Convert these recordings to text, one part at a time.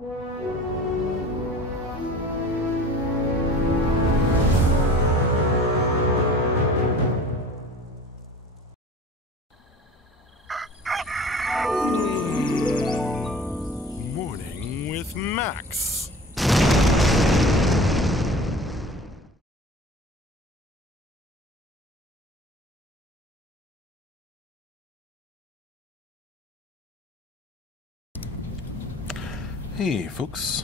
Morning with Max. Hey, folks.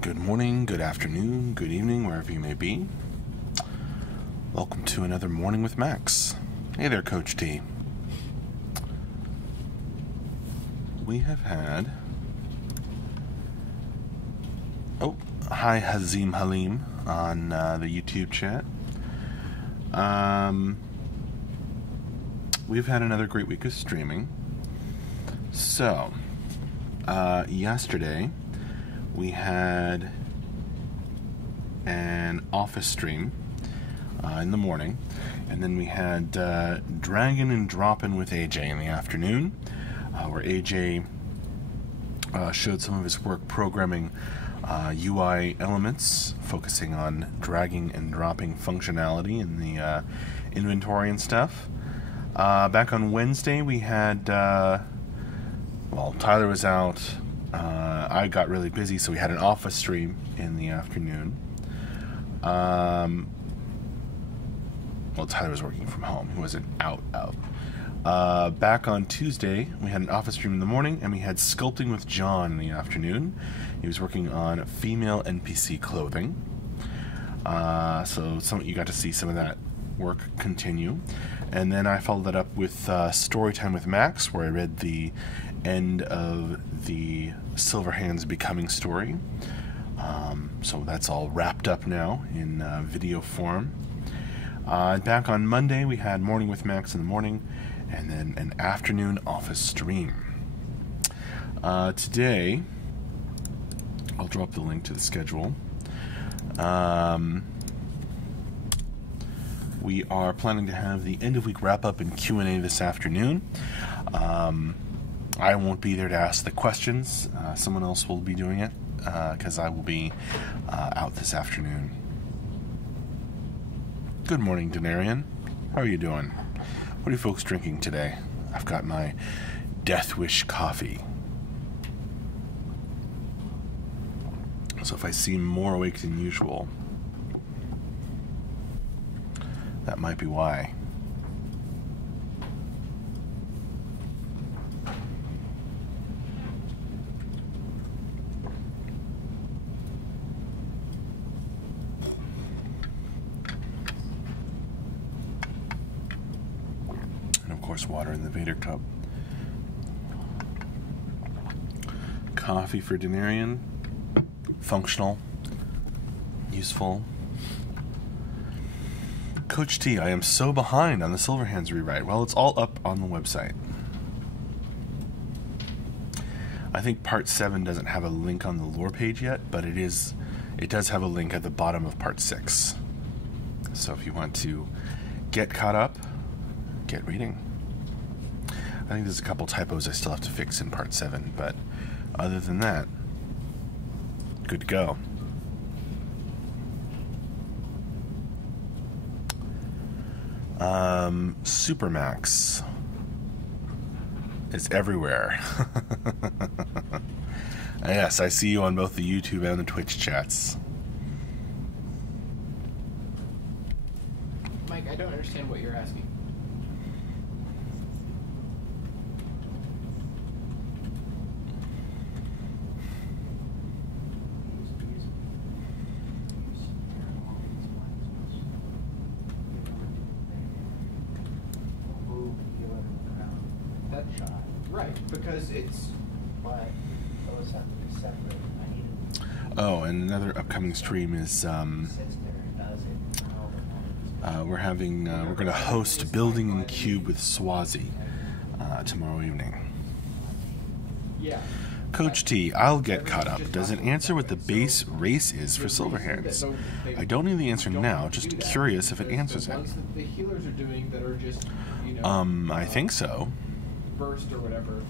Good morning, good afternoon, good evening, wherever you may be. Welcome to another Morning with Max. Hey there, Coach T. We have had... Oh, hi Hazim Halim on the YouTube chat. We've had another great week of streaming. So, yesterday we had an office stream in the morning, and then we had Dragging and Dropping with AJ in the afternoon, where AJ showed some of his work programming UI elements, focusing on dragging and dropping functionality in the inventory and stuff. Back on Wednesday, we had, Tyler was out. I got really busy, so we had an office stream in the afternoon. Tyler was working from home. He wasn't out. Back on Tuesday, we had an office stream in the morning, and we had Sculpting with John in the afternoon. He was working on female NPC clothing. So you got to see some of that work continue. And then I followed that up with Storytime with Max, where I read the end of the Silverhands Becoming story. So that's all wrapped up now in video form. Back on Monday, we had Morning with Max in the morning, and then an afternoon office stream. Today, I'll drop the link to the schedule. We are planning to have the end-of-week wrap-up and Q&A this afternoon. I won't be there to ask the questions. Someone else will be doing it, because I will be out this afternoon. Good morning, Denarian. How are you doing? What are you folks drinking today? I've got my Death Wish coffee. So if I seem more awake than usual, that might be why. And of course, water in the Vader cup. Coffee for Denarian. Functional. Useful. Coach T, I am so behind on the Silverhands rewrite. Well, it's all up on the website. I think part 7 doesn't have a link on the lore page yet, but it does have a link at the bottom of part 6. So if you want to get caught up, get reading. I think there's a couple typos I still have to fix in part 7, but other than that, good to go. Supermax is everywhere. Yes, I see you on both the YouTube and the Twitch chats. Mike, I don't understand what you're asking. Right, because it's... But those have to be separate. I need Oh, and another upcoming stream is sits there and does it. we're going to host Building in Cube with Swazi tomorrow evening. Yeah. Coach T, I'll get caught up. Does it answer what the base race is for Silverhands? I don't need the answer now, just curious if it answers it. The healers are doing that are just, you know, I think so. burst or whatever.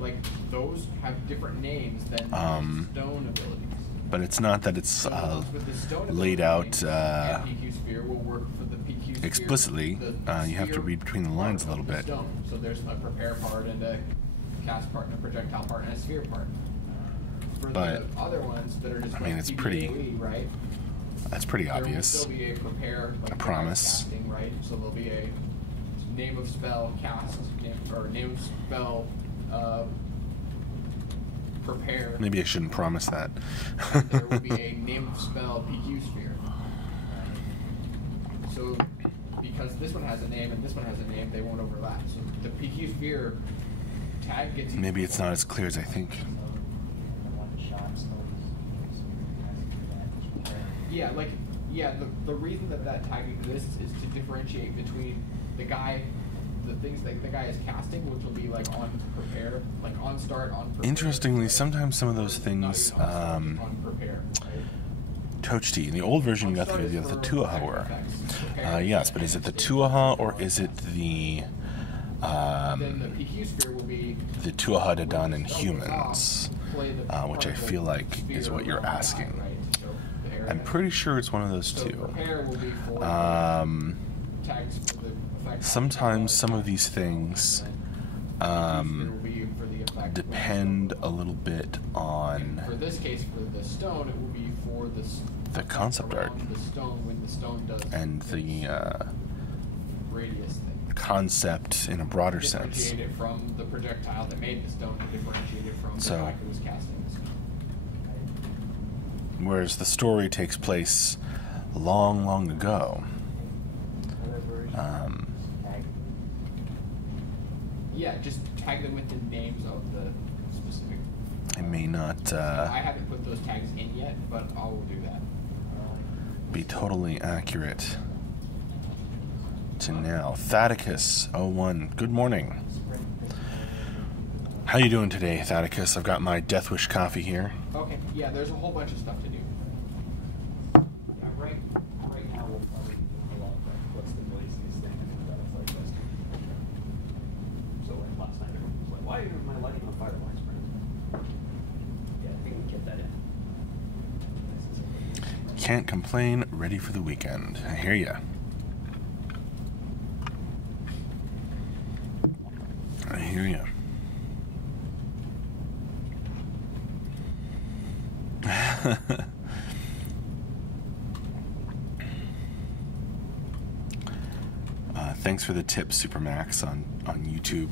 Like those have different names than stone abilities. But it's not that it's With the stone laid ability, out PQ sphere will work for the PQ sphere. explicitly. You have to sphere read between the lines a little part of bit. the stone. So there's a prepare part and a cast part and a projectile part and a sphere part. For But, the other ones that are just I mean, like it's PvE, pretty right? That's pretty There will obvious. still be a prepare, like A promise. casting, right? So there'll be a name of spell cast, or name of spell prepare. Maybe I shouldn't promise that. There will be a name of spell PQ sphere. So because this one has a name and this one has a name, they won't overlap. So the PQ sphere tag gets used. Maybe it's not as clear as I think. Yeah, like, the reason that tag exists is to differentiate between the things that the guy is casting, which will be like on prepare, like on start, on prepare. Interestingly, right? sometimes some of those Not things, even on start, on prepare, right? Tochti, in the old version, you got the idea of the Tuaha were. Yes, but is it the Tuaha or is it the Then the PQ sphere will be the Tuaha Dadan in humans, which I feel like is what you're asking. I'm pretty sure it's one of those two. Sometimes some of these things depend a little bit on For this case, for the stone, it will be for the concept art the stone when the stone does and the radius thing. concept in a broader sense. Differentiate it from the projectile that made the stone, to differentiate it from the guy who was casting the stone. Whereas the story takes place long, long ago. Yeah, just tag them with the names of the specific. I may not I haven't put those tags in yet, but I will do that. be totally accurate to now. Thaddeus01, good morning. How you doing today, Thaddeus? I've got my Death Wish coffee here. Okay, yeah, there's a whole bunch of stuff to do. Yeah, right now we'll probably do a lot of like, what's the noisiest thing in the butterfly fest. So like last night everyone was like, why is my lighting on fire? Why is it? Yeah, I think we get that in. Can't complain, ready for the weekend. I hear ya. I hear ya. Thanks for the tip, Supermax, on YouTube.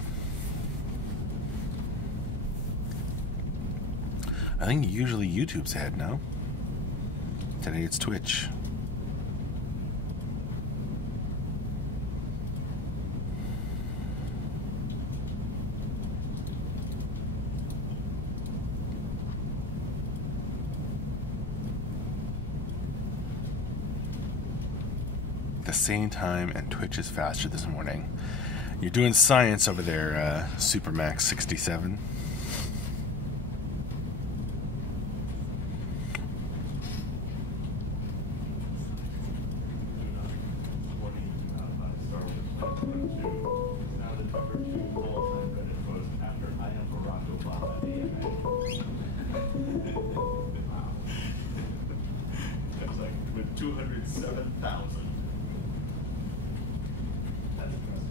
I think usually YouTube's ahead now. Today it's Twitch. The same time, and Twitch is faster this morning. You're doing science over there, Supermax 67. It's like with 207,000. That's impressive.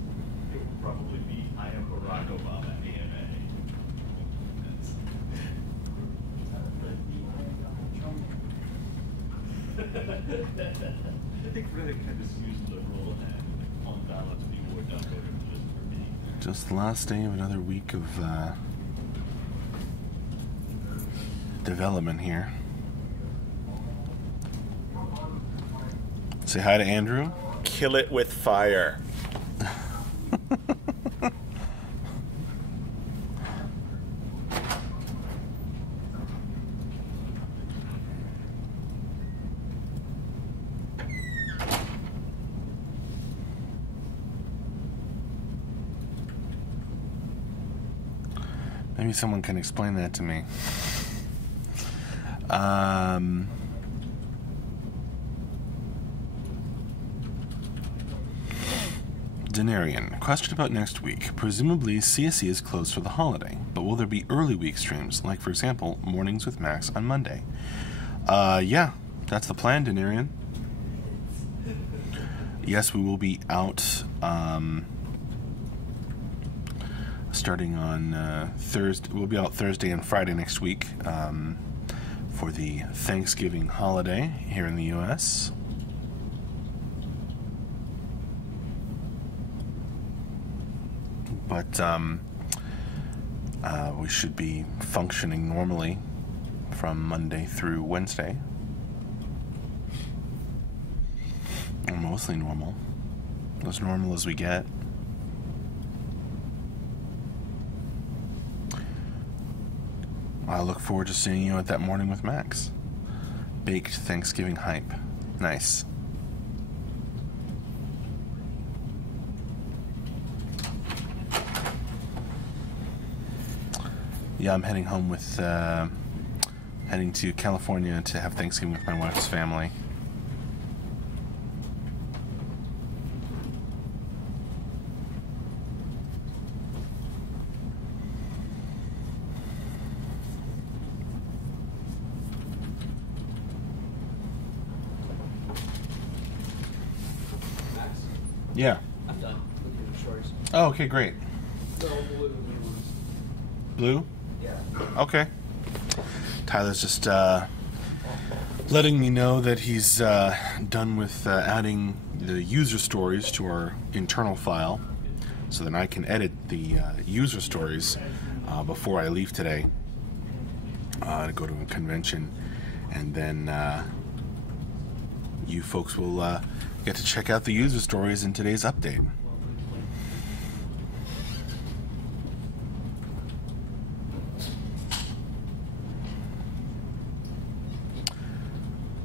It would probably be I am Barack Obama AMA. I think really kind of used liberal and on balance be more done just for me. Just the last day of another week of development here. Say hi to Andrew. Kill it with fire. Maybe someone can explain that to me. Denarian, question about next week. Presumably CSE is closed for the holiday, but will there be early week streams, like for example, Mornings with Max on Monday? Yeah, that's the plan, Denarian. Yes, we will be out starting on Thursday. We'll be out Thursday and Friday next week for the Thanksgiving holiday here in the U.S. But we should be functioning normally from Monday through Wednesday. Or mostly normal. As normal as we get. I look forward to seeing you at that Morning with Max. Baked Thanksgiving hype. Nice. Yeah, I'm heading home with, heading to California to have Thanksgiving with my wife's family. Max, Yeah. I'm done looking at the shorts. Oh, okay, great. So we'll live with new ones. Blue? Yeah. Okay. Tyler's just letting me know that he's done with adding the user stories to our internal file, so then I can edit the user stories before I leave today to go to a convention, and then you folks will get to check out the user stories in today's update.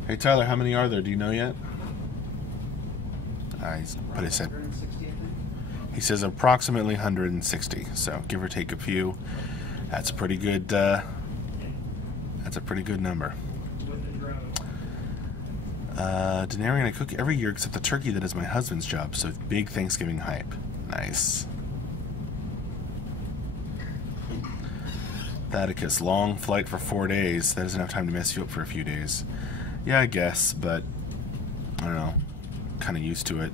Hey Tyler, how many are there? Do you know yet? He's put his head. 160, I think. He says approximately 160, so give or take a few. That's a pretty good. That's a pretty good number. Denarian, I cook every year except the turkey that is my husband's job, so big Thanksgiving hype. Nice. Thaddeus, long flight for 4 days. That doesn't have time to mess you up for a few days. Yeah, I guess, but I don't know. Kind of used to it.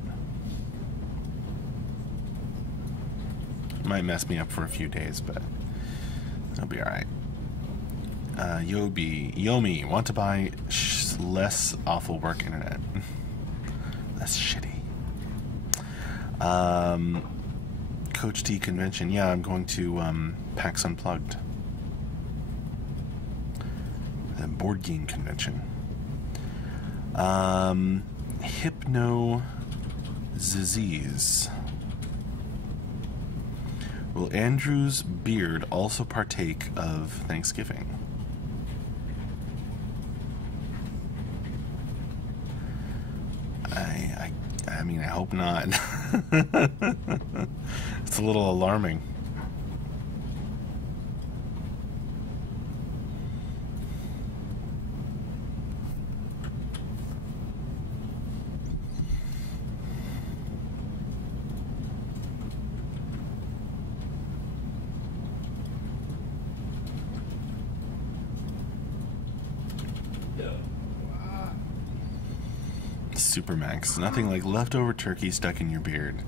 Might mess me up for a few days, but it'll be alright. Yomi, want to buy less awful work internet. Less shitty. Coach D convention. Yeah, I'm going to PAX Unplugged. The board game convention. Hypno Ziziz. Will Andrew's beard also partake of Thanksgiving? I mean, I hope not. It's a little alarming. Supermax. Nothing like leftover turkey stuck in your beard.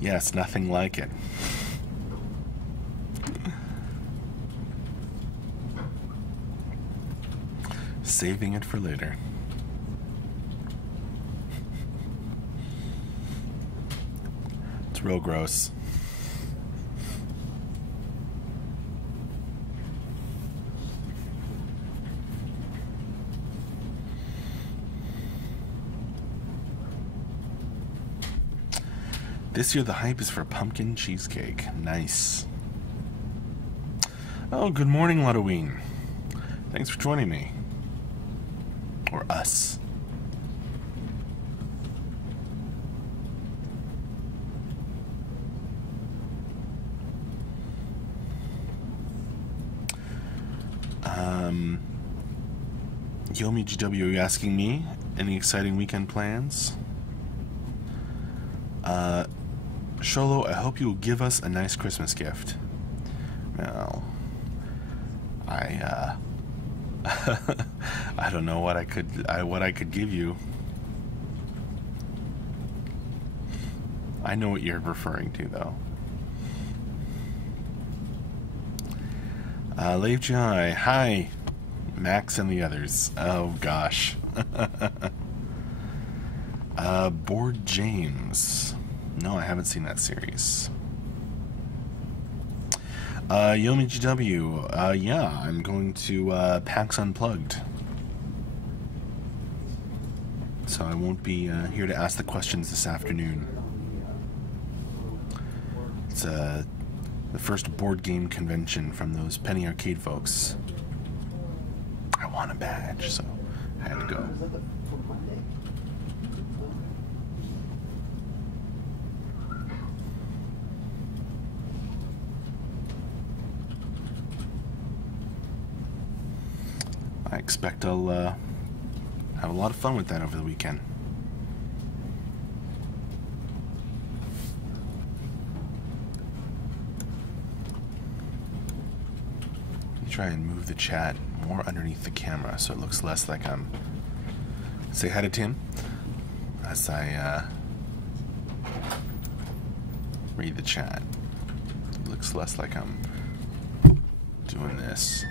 Yes, nothing like it. Saving it for later. It's real gross. This year the hype is for pumpkin cheesecake. Nice. Oh, good morning, Ludoween. Thanks for joining me. Or us. Yomi GW, are you asking me? Any exciting weekend plans? Sholo, I hope you will give us a nice Christmas gift. Well, I don't know what I could give you. I know what you're referring to, though. Leif Jai, hi, Max and the others. Oh gosh. Board James. No, I haven't seen that series. Yomi GW, yeah, I'm going to PAX Unplugged. So I won't be here to ask the questions this afternoon. It's the first board game convention from those Penny Arcade folks. I want a badge, so I had to go. I expect I'll have a lot of fun with that over the weekend. Let me try and move the chat more underneath the camera so it looks less like I'm... Say hi to Tim as I read the chat. It looks less like I'm doing this.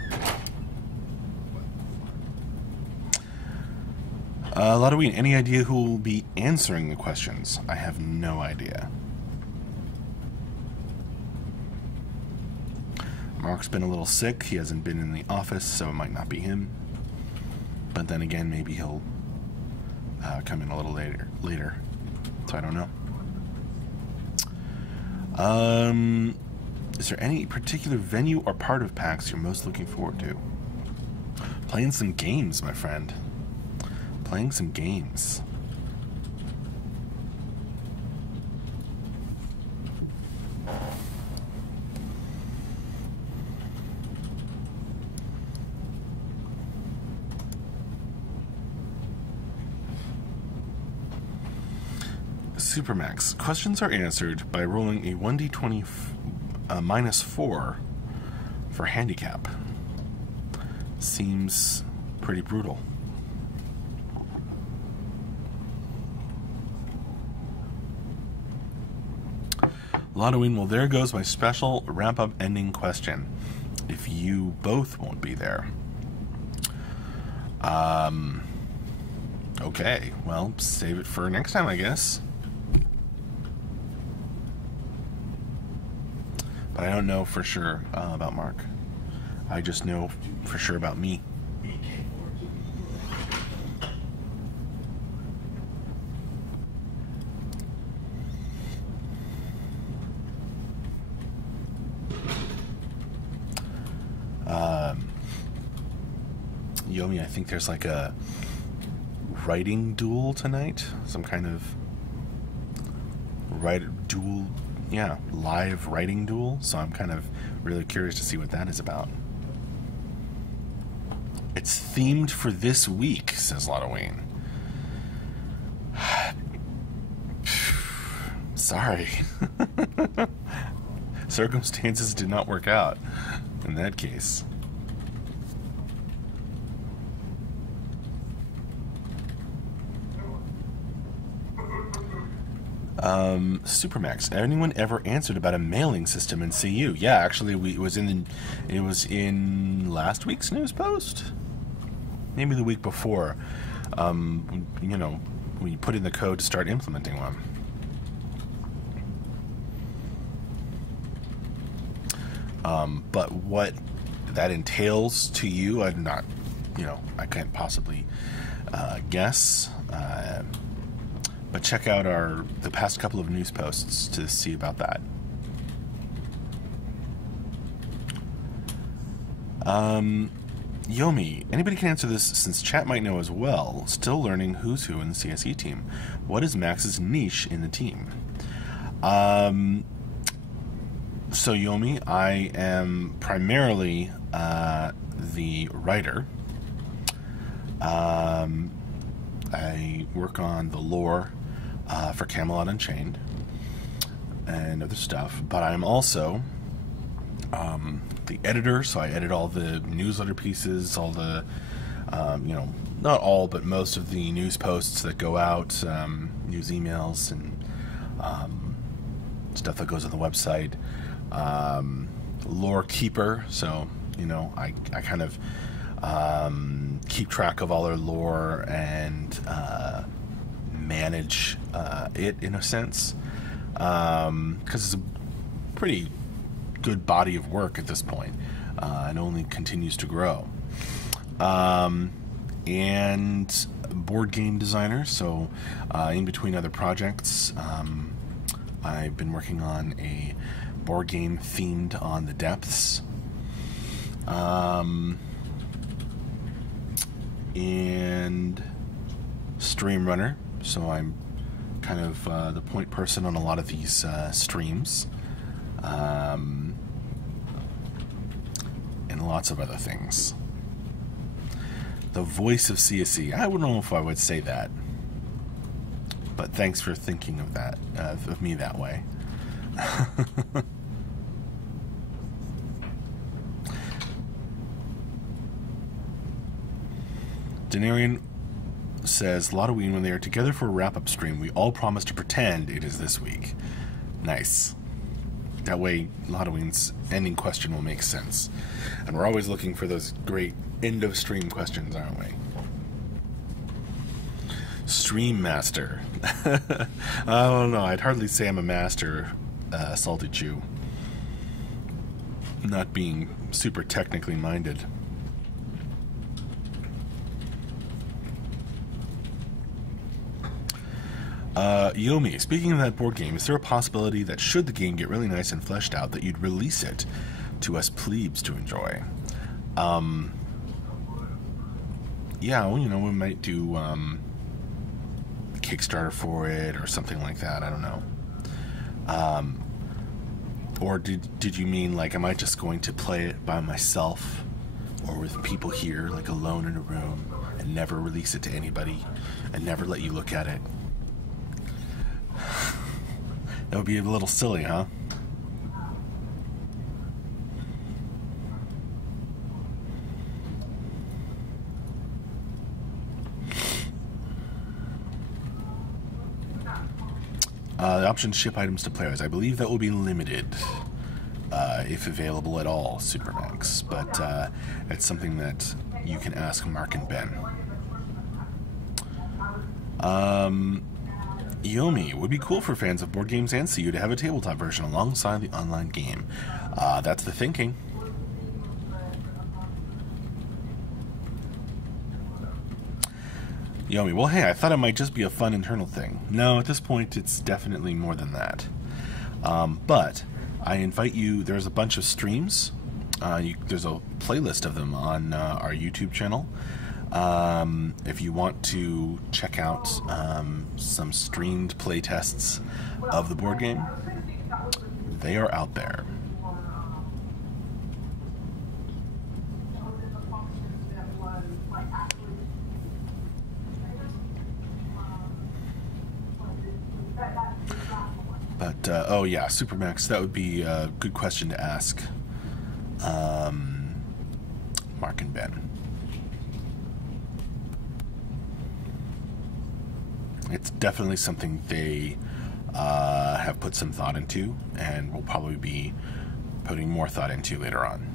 Lotoween, any idea who will be answering the questions? I have no idea. Mark's been a little sick. He hasn't been in the office, so it might not be him. But then again, maybe he'll come in a little later. So I don't know. Is there any particular venue or part of PAX you're most looking forward to? Playing some games, my friend. Playing some games. Supermax. Questions are answered by rolling a 1d20 -4 for handicap. Seems pretty brutal. Lotoween, well, there goes my special wrap-up ending question. If you both won't be there. Okay, well, save it for next time, I guess. But I don't know for sure about Mark. I just know for sure about me. Yomi, I think there's like a writing duel tonight. Some kind of live writing duel. So I'm kind of really curious to see what that is about. It's themed for this week, says Lotoween. Sorry. Circumstances did not work out in that case. Supermax, anyone ever answered about a mailing system in CU? Yeah, actually, it was in last week's news post, maybe the week before. You know, we put in the code to start implementing one. But what that entails to you, I'm not, I can't possibly guess. But check out the past couple of news posts to see about that. Yomi, anybody can answer this since chat might know as well. Still learning who's who in the CSE team. What is Max's niche in the team? So Yomi, I am primarily the writer. I work on the lore for Camelot Unchained and other stuff, but I'm also the editor, so I edit all the newsletter pieces, all the, not all, but most of the news posts that go out, news emails, and stuff that goes on the website. Lore keeper, so, I kind of keep track of all our lore and manage it in a sense, because it's a pretty good body of work at this point, and only continues to grow. And board game designer, so in between other projects, I've been working on a board game themed on the depths, and stream runner, so I'm kind of the point person on a lot of these streams, and lots of other things. The voice of CSE. I wouldn't know if I would say that, but thanks for thinking of that, of me that way. Denarian says, Lotoween, when they are together for a wrap-up stream, we all promise to pretend it is this week. Nice. That way, Lotoween's ending question will make sense. And we're always looking for those great end-of-stream questions, aren't we? Stream master. I don't know. I'd hardly say I'm a master, Salty Chew. Not being super technically minded. Yomi, speaking of that board game, is there a possibility that should the game get really nice and fleshed out, that you'd release it to us plebes to enjoy? Yeah, well, we might do a Kickstarter for it or something like that. I don't know. Or did you mean, like, am I just going to play it by myself or with people here, like alone in a room, and never release it to anybody and never let you look at it? That would be a little silly, huh? The option to ship items to players. I believe that will be limited, if available at all, Supermax. But it's something that you can ask Mark and Ben. Yomi, would be cool for fans of board games and CU to have a tabletop version alongside the online game. That's the thinking. Yomi, well, hey, I thought it might just be a fun internal thing. No, at this point, it's definitely more than that. But I invite you, there's a bunch of streams. There's a playlist of them on our YouTube channel. If you want to check out some streamed playtests of the board game, they are out there. But, oh yeah, Supermax, that would be a good question to ask Mark and Ben. It's definitely something they have put some thought into, and will probably be putting more thought into later on.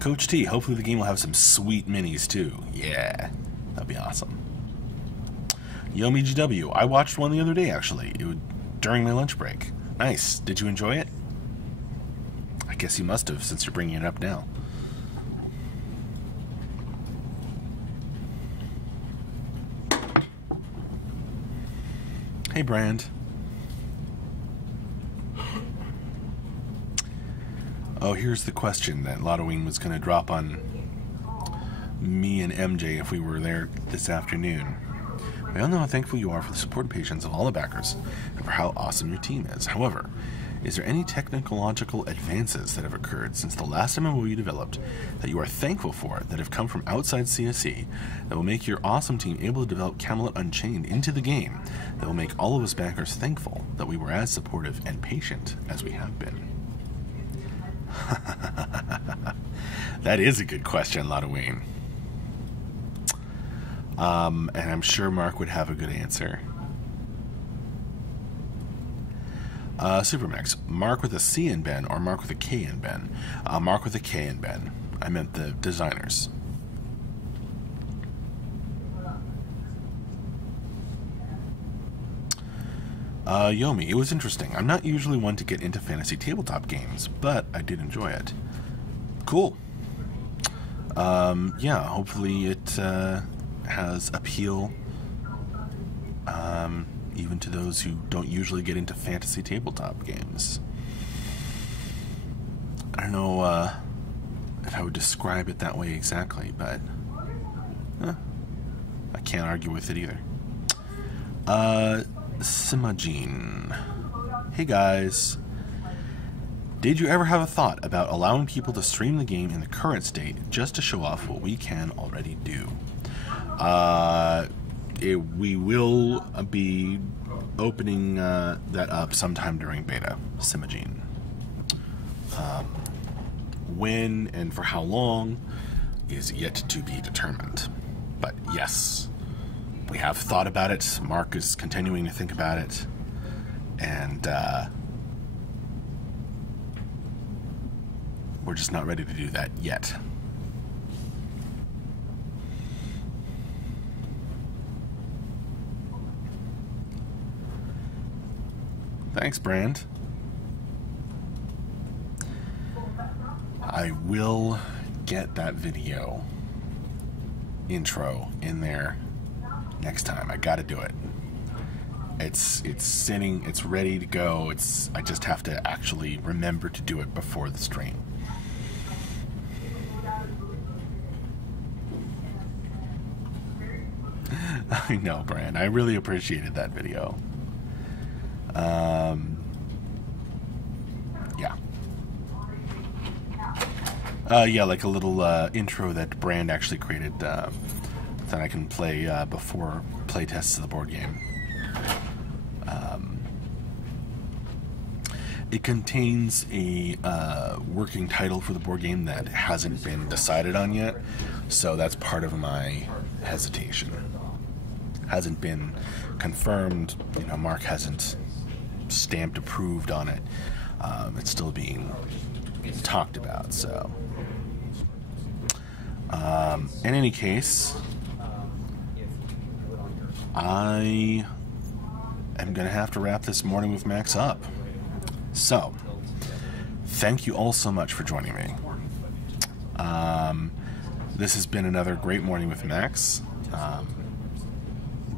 Coach T, hopefully the game will have some sweet minis too. Yeah, that'd be awesome. Yomi GW, I watched one the other day actually. It was during my lunch break. Nice. Did you enjoy it? I guess you must have, since you're bringing it up now. Hey, Brand. Oh, here's the question that Lotoween was going to drop on me and MJ if we were there this afternoon. We all know how thankful you are for the support and patience of all the backers and for how awesome your team is. However, Is there any technological advances that have occurred since the last MMO you developed that you are thankful for that have come from outside CSE that will make your awesome team able to develop Camelot Unchained into the game that will make all of us backers thankful that we were as supportive and patient as we have been? That is a good question, Lotawayne. And I'm sure Mark would have a good answer. Supermax, Mark with a C in Ben or Mark with a K in Ben? Mark with a K in Ben. I meant the designers. Yomi, it was interesting. I'm not usually one to get into fantasy tabletop games, but I did enjoy it. Cool. Yeah, hopefully it has appeal even to those who don't usually get into fantasy tabletop games. I don't know if I would describe it that way exactly, but I can't argue with it either. Simajin. Hey guys. Did you ever have a thought about allowing people to stream the game in the current state just to show off what we can already do? We will be opening that up sometime during beta, Simajin. When and for how long is yet to be determined. But yes, we have thought about it. Mark is continuing to think about it. And we're just not ready to do that yet. Thanks, Brand. I will get that video intro in there next time. I gotta do it. It's sitting, it's ready to go. I just have to actually remember to do it before the stream. I know, Brand. I really appreciated that video. Yeah, like a little intro that Brand actually created that I can play before playtests of the board game. It contains a working title for the board game that hasn't been decided on yet, so that's part of my hesitation. Hasn't been confirmed, you know, Mark hasn't stamped approved on it. It's still being talked about, so. In any case, I am going to have to wrap this morning with Max up. So, thank you all so much for joining me. This has been another great morning with Max.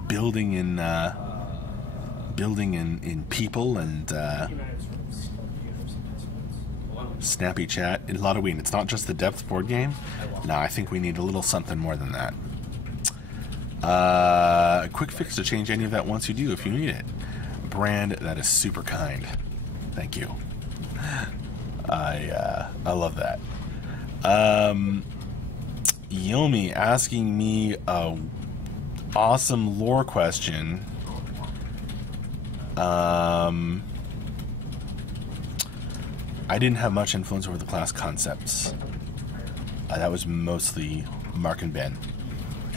Building in people and snappy chat. In Halloween, it's not just the depth board game. No, I think we need a little something more than that. A quick fix to change any of that once you do, if you need it. Brand, that is super kind. Thank you. I love that. Yomi asking me a awesome lore question. I didn't have much influence over the class concepts. That was mostly Mark and Ben.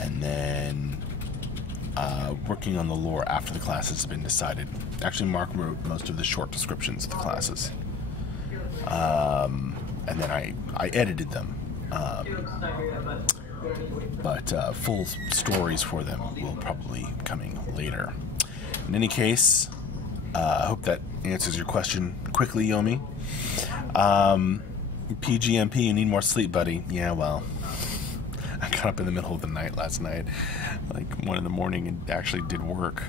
And then working on the lore after the classes have been decided. Actually, Mark wrote most of the short descriptions of the classes. And then I edited them. But full stories for them will probably be coming later. In any case, I hope that answers your question quickly, Yomi. PGMP, you need more sleep, buddy. Yeah, well, I got up in the middle of the night last night, like 1 in the morning, and actually did work.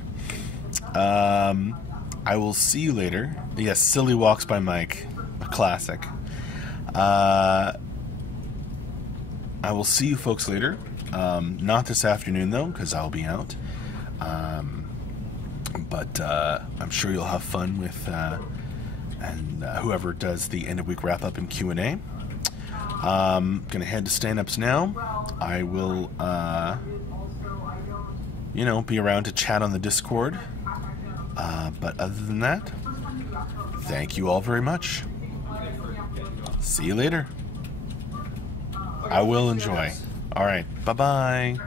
I will see you later. Yes, Silly Walks by Mike, a classic. I will see you folks later. Not this afternoon, though, because I'll be out. But I'm sure you'll have fun with and whoever does the end of week wrap up and Q&A. Gonna head to stand-ups now. I will, be around to chat on the Discord. But other than that, thank you all very much. See you later. I will enjoy. All right. Bye-bye.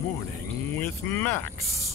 Morning with Max.